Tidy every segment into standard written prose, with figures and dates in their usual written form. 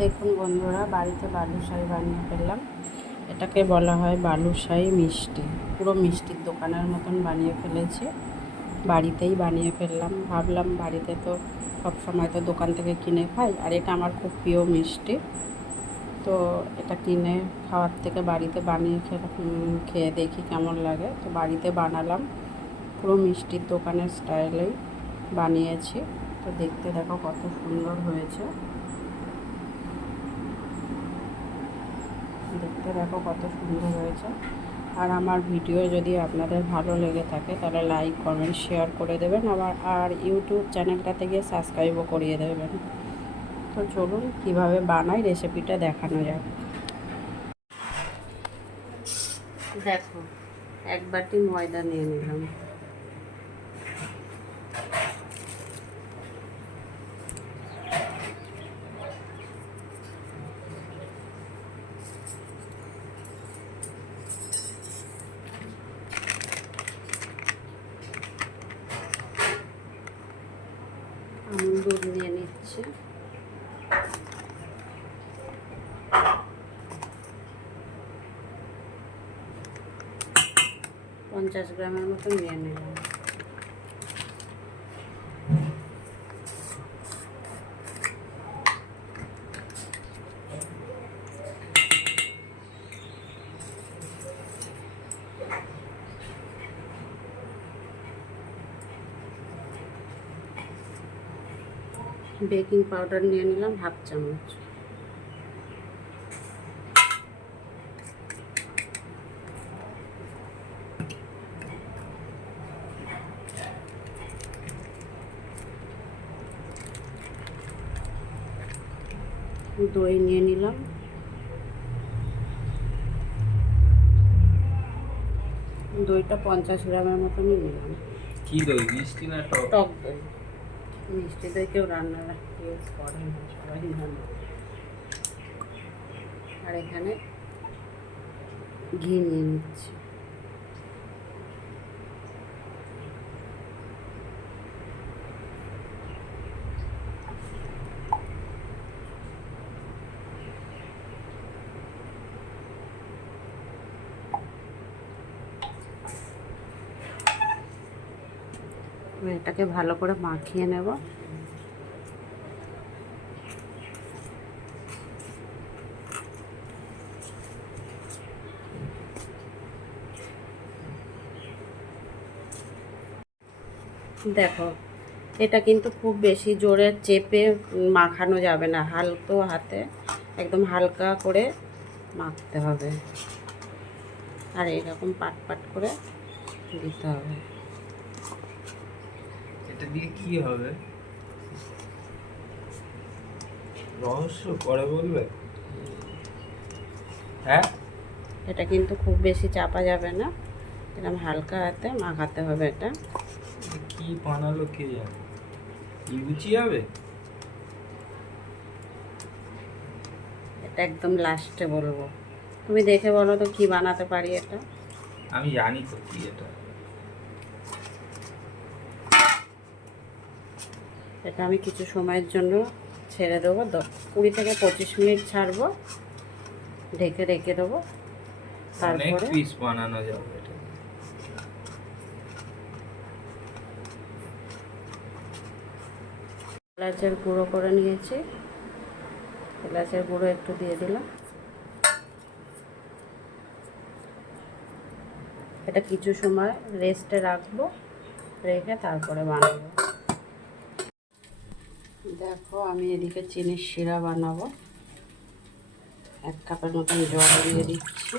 দেখুন বন্ধুরা, বাড়িতে বালুশাহী বানিয়ে ফেললাম। এটাকে বলা হয় বালুশাহী মিষ্টি। পুরো মিষ্টির দোকানের মতন বানিয়ে ফেলেছি, বাড়িতেই বানিয়ে ফেললাম। ভাবলাম বাড়িতে তো সবসময় তো দোকান থেকে কিনে খাই, আর এটা আমার খুব প্রিয় মিষ্টি। তো এটা কিনে খাওয়ার থেকে বাড়িতে বানিয়ে খেয়ে দেখি কেমন লাগে। তো বাড়িতে বানালাম, পুরো মিষ্টির দোকানের স্টাইলেই বানিয়েছি। তো দেখতে দেখো কত সুন্দর হয়েছে, দেখতে দেখো কত সুন্দর হয়েছে। আর আমার ভিডিও যদি আপনাদের ভালো লেগে থাকে তাহলে লাইক কমেন্ট শেয়ার করে দেবেন, আর ইউটিউব চ্যানেলটাতে গিয়ে সাবস্ক্রাইবও করিয়ে দেবেন। তো চলুন কীভাবে বানাই রেসিপিটা দেখানো যাক। দেখো, এক বাটি ময়দা নিয়ে নিলাম, আমুল দুধ নিয়ে নিচ্ছি, 50 গ্রামের মতো নিয়ে নিলাম। বেকিং পাউডার নিয়ে নিলাম হাফ চামচ, দই নিয়ে নিলাম, দইটা 50 গ্রামের মতো নিয়ে নিলাম। কি দই, মিষ্টি না টক? টক দই। মিষ্টি দই কেউ রান্না ইউজ করে না, সবাই জানে। আর এখানে ঘি নিয়ে নিচ্ছি, এটাকে ভালো করে মাখিয়ে নেব। দেখো, এটা কিন্তু খুব বেশি জোরে চেপে মাখানো যাবে না, হালকা হাতে একদম হালকা করে মাখতে হবে, আর এরকম পাট পাট করে দিতে হবে। এটা দিয়ে কি হবে? রহস্য পরে বলবে। হ্যাঁ, এটা কিন্তু খুব বেশি চাপা যাবে না, এরকম হালকা হাতে মাখাতে হবে। এটা কি বানালো কে জানে, কি লুচি হবে? এটা একদম লাস্টে বলবো, তুমি দেখে বলো তো কি বানাতে পারি এটা। আমি জানি তো কি এটা। এটা আমি কিছু সময়ের জন্য ছেড়ে দেবো, 20 থেকে 25 মিনিট ছাড়বো, ঢেকে রেখে দেবো। অনেক তারপরে পিস বানানো যাবে এটা। এলাচের গুঁড়ো করে নিয়েছি, এলাচের গুঁড়ো একটু দিয়ে দিলাম। এটা কিছু সময় রেস্টে রাখবো, রেখে তারপরে বানাবো। দেখো, আমি এদিকে চিনির শিরা বানাবো। 1 কাপের মতন জল দিয়ে দিচ্ছি,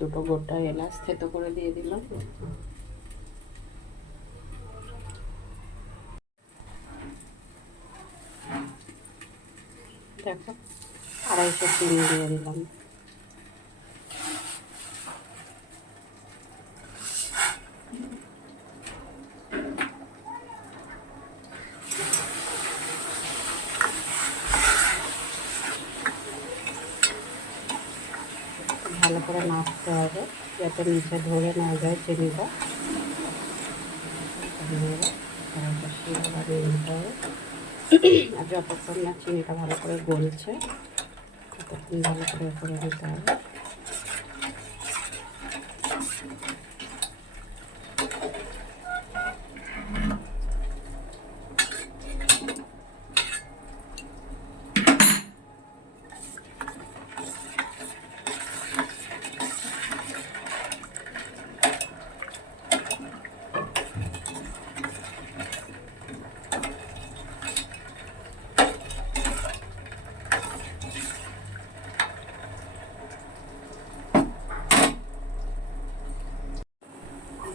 দুটো গোটা এলাচ থেতো করে দিয়ে দিলাম। দেখো, 250 চিনি দিয়ে দিলাম। ভালো করে নাড়তে হবে যাতে নিচে ধরে না যায় চিনিটা। শিরা বানিয়ে নিতে হবে। আর যতক্ষণ না চিনিটা ভালো করে গলছে ততক্ষণ ভালো করে নিতে হবে।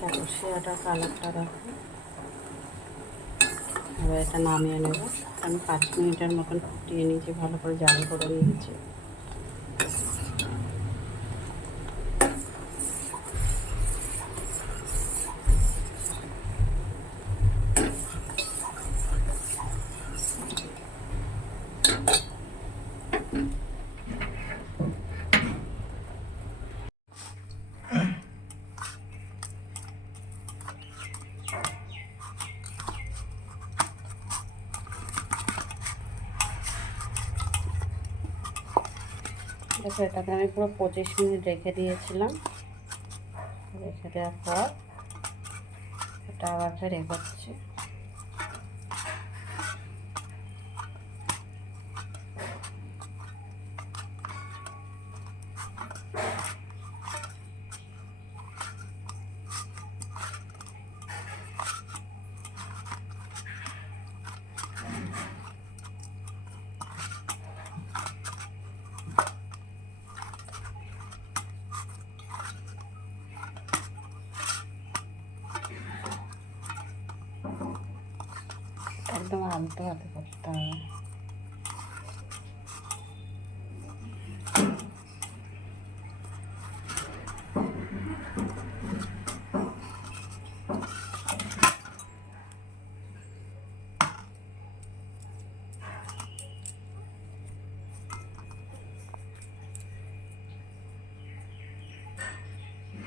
দেখো শিরাটার কালারটা দেখো। এবার এটা নামিয়ে নেব। আমি 5 মিনিটের মতন ফুটিয়ে নিয়েছি, ভালো করে জাল করে নিয়েছি। দেখো এটাকে আমি পুরো 25 মিনিট রেখে দিয়েছিলাম। রেখে দেওয়ার পর এটা আবার ফের এগোচ্ছি। একদম আলতো হাতে করতে হবে।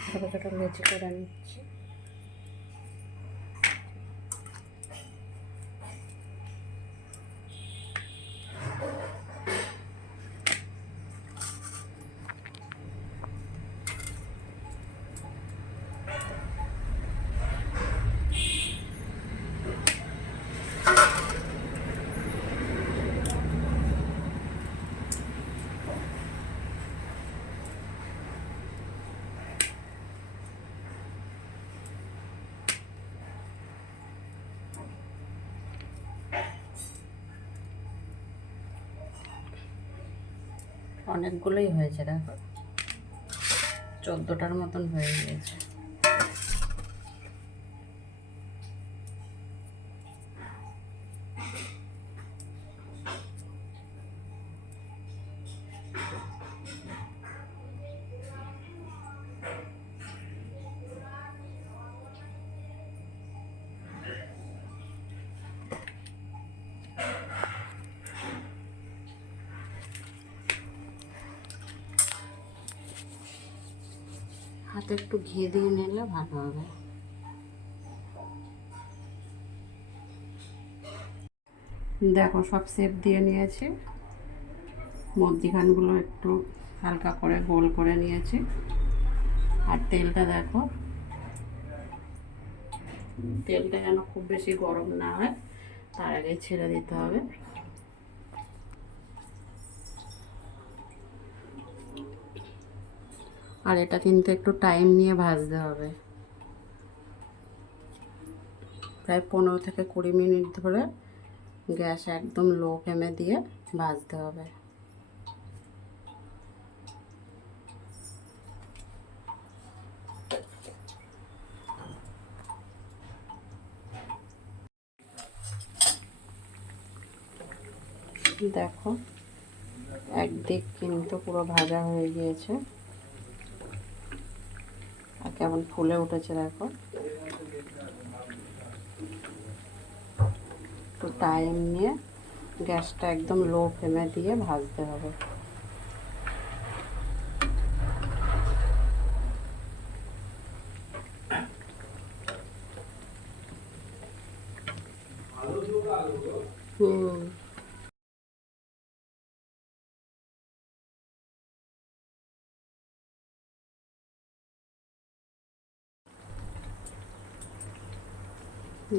ছোটো ছোটো লেচি করে নিচ্ছি। অনেকগুলোই হয়েছে, দেখো 14টার মতন হয়ে গিয়েছে। হাতে একটু ঘি দিয়ে নিলে ভালো হবে। দেখো সব শেপ দিয়ে নিয়েছি। মধ্যিখানগুলো একটু হালকা করে গোল করে নিয়েছি। আর তেলটা দেখো, তেলটা যেন খুব বেশি গরম না হয়, তার আগে ছেড়ে দিতে হবে। আর এটা কিন্তু একটু টাইম নিয়ে ভাজতে হবে, প্রায় 15 থেকে 20 মিনিট ধরে গ্যাস একদম লো ফ্লেমে দিয়ে ভাজতে হবে। দেখো একদিক কিন্তু পুরো ভাজা হয়ে গিয়েছে আর কেমন ফুলে উঠেছে দেখো। একটু টাইম নিয়ে গ্যাসটা একদম লো ফ্লেমে দিয়ে ভাজতে হবে।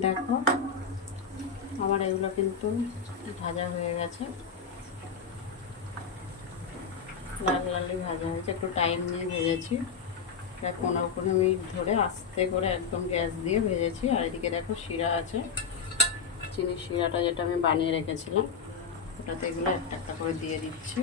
দেখো আমার এগুলো কিন্তু ভাজা হয়ে গেছে, লাল লালই ভাজা হয়েছে, একটু টাইম নিয়ে ভেজেছি, প্রায় 15-20 মিনিট ধরে আস্তে করে একদম গ্যাস দিয়ে ভেজেছি। আর এদিকে দেখো শিরা আছে, চিনির শিরাটা যেটা আমি বানিয়ে রেখেছিলাম ওটাতে এগুলো একটা একটা করে দিয়ে দিচ্ছি।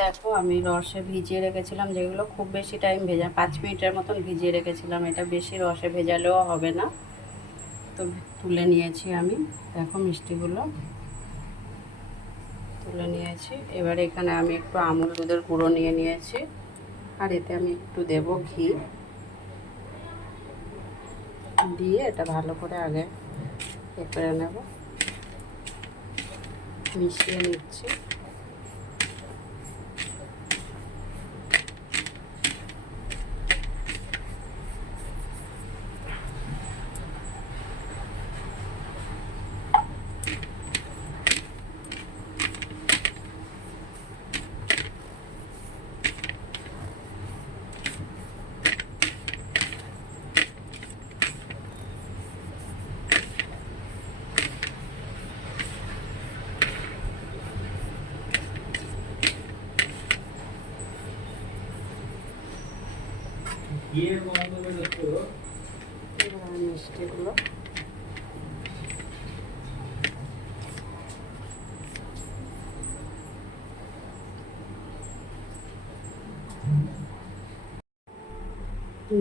দেখো আমি রসে ভিজিয়ে রেখেছিলাম যেগুলো, খুব বেশি টাইম ভেজা 5 মিনিটের মতন ভিজিয়ে রেখেছিলাম, এটা বেশি রসে ভেজালেও হবে না। তো তুলে নিয়েছি আমি, দেখো মিষ্টিগুলো তুলে নিয়েছি। এবার এখানে আমি একটু আমুল দুধের গুঁড়ো নিয়ে নিয়েছি, আর এতে আমি একটু দেব ঘি, দিয়ে এটা ভালো করে আগে এ করে নেব, মিশিয়ে নিচ্ছি। এবার মিষ্টিগুলো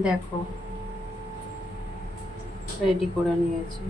দেখো রেডি করে নিয়েছি।